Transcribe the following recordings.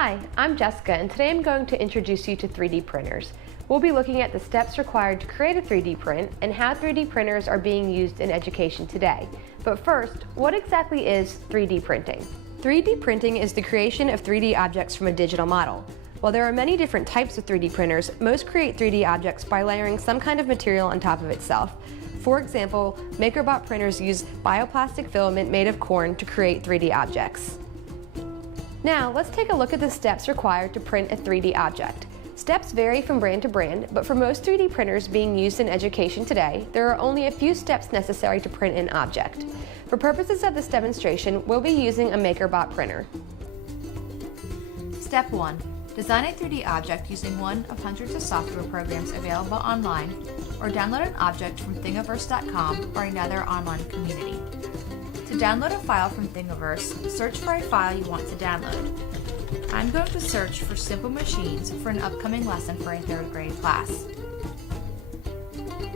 Hi, I'm Jessica, and today I'm going to introduce you to 3D printers. We'll be looking at the steps required to create a 3D print and how 3D printers are being used in education today. But first, what exactly is 3D printing? 3D printing is the creation of 3D objects from a digital model. While there are many different types of 3D printers, most create 3D objects by layering some kind of material on top of itself. For example, MakerBot printers use bioplastic filament made of corn to create 3D objects. Now, let's take a look at the steps required to print a 3D object. Steps vary from brand to brand, but for most 3D printers being used in education today, there are only a few steps necessary to print an object. For purposes of this demonstration, we'll be using a MakerBot printer. Step 1. Design a 3D object using one of hundreds of software programs available online, or download an object from Thingiverse.com or another online community. To download a file from Thingiverse, search for a file you want to download. I'm going to search for simple machines for an upcoming lesson for a 3rd grade class.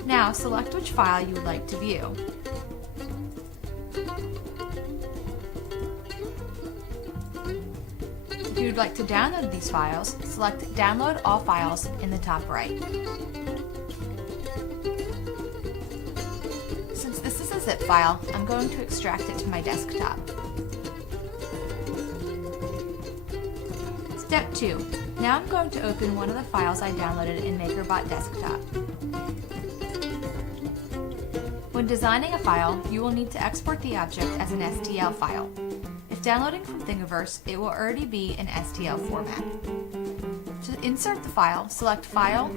Now select which file you would like to view. If you would like to download these files, select Download All Files in the top right. Since this is a zip file, I'm going to extract it to my desktop. Step 2. Now I'm going to open one of the files I downloaded in MakerBot Desktop. When designing a file, you will need to export the object as an STL file. If downloading from Thingiverse, it will already be in STL format. To insert the file, select File,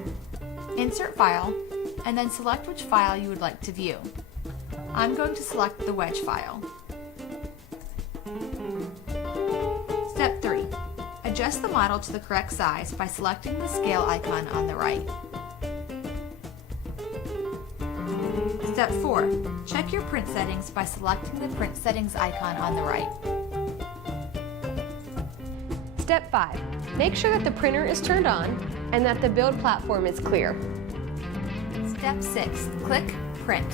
Insert File, and then select which file you would like to view. I'm going to select the wedge file. Step 3. Adjust the model to the correct size by selecting the scale icon on the right. Step 4. Check your print settings by selecting the print settings icon on the right. Step 5. Make sure that the printer is turned on and that the build platform is clear. Step 6. Click Print.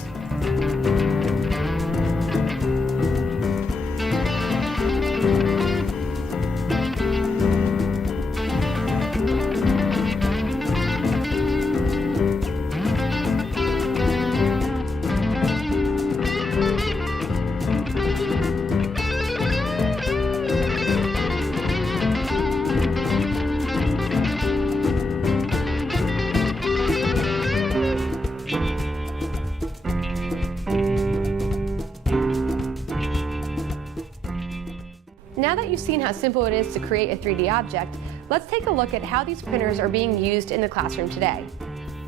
Now that you've seen how simple it is to create a 3D object, let's take a look at how these printers are being used in the classroom today.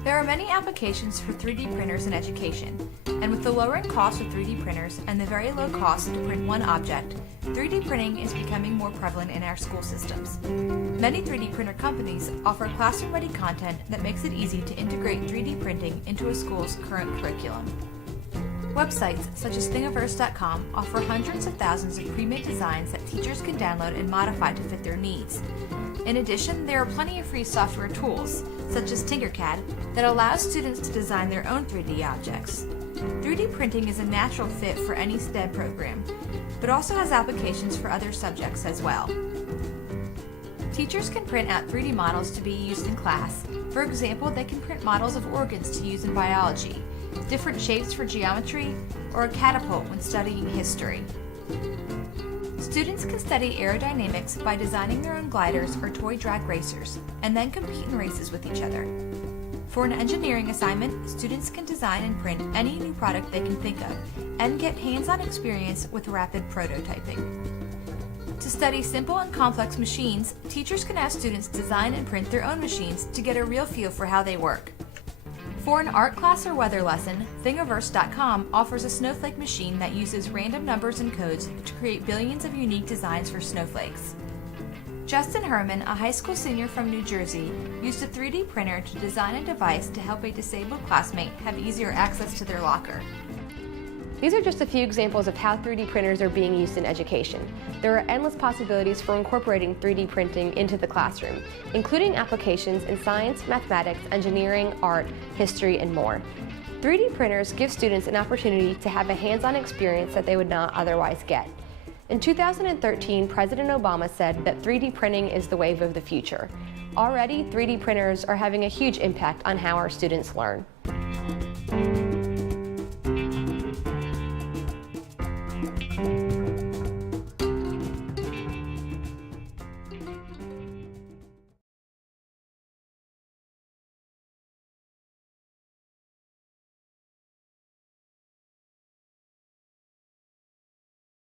There are many applications for 3D printers in education, and with the lowering cost of 3D printers and the very low cost to print one object, 3D printing is becoming more prevalent in our school systems. Many 3D printer companies offer classroom-ready content that makes it easy to integrate 3D printing into a school's current curriculum. Websites such as Thingiverse.com offer hundreds of thousands of pre-made designs that teachers can download and modify to fit their needs. In addition, there are plenty of free software tools, such as Tinkercad, that allow students to design their own 3D objects. 3D printing is a natural fit for any STEM program, but also has applications for other subjects as well. Teachers can print out 3D models to be used in class. For example, they can print models of organs to use in biology, different shapes for geometry, or a catapult when studying history. Students can study aerodynamics by designing their own gliders or toy drag racers, and then compete in races with each other. For an engineering assignment, students can design and print any new product they can think of, and get hands-on experience with rapid prototyping. To study simple and complex machines, teachers can ask students to design and print their own machines to get a real feel for how they work. For an art class or weather lesson, Thingiverse.com offers a snowflake machine that uses random numbers and codes to create billions of unique designs for snowflakes. Justin Herman, a high school senior from New Jersey, used a 3D printer to design a device to help a disabled classmate have easier access to their locker. These are just a few examples of how 3D printers are being used in education. There are endless possibilities for incorporating 3D printing into the classroom, including applications in science, mathematics, engineering, art, history, and more. 3D printers give students an opportunity to have a hands-on experience that they would not otherwise get. In 2013, President Obama said that 3D printing is the wave of the future. Already, 3D printers are having a huge impact on how our students learn.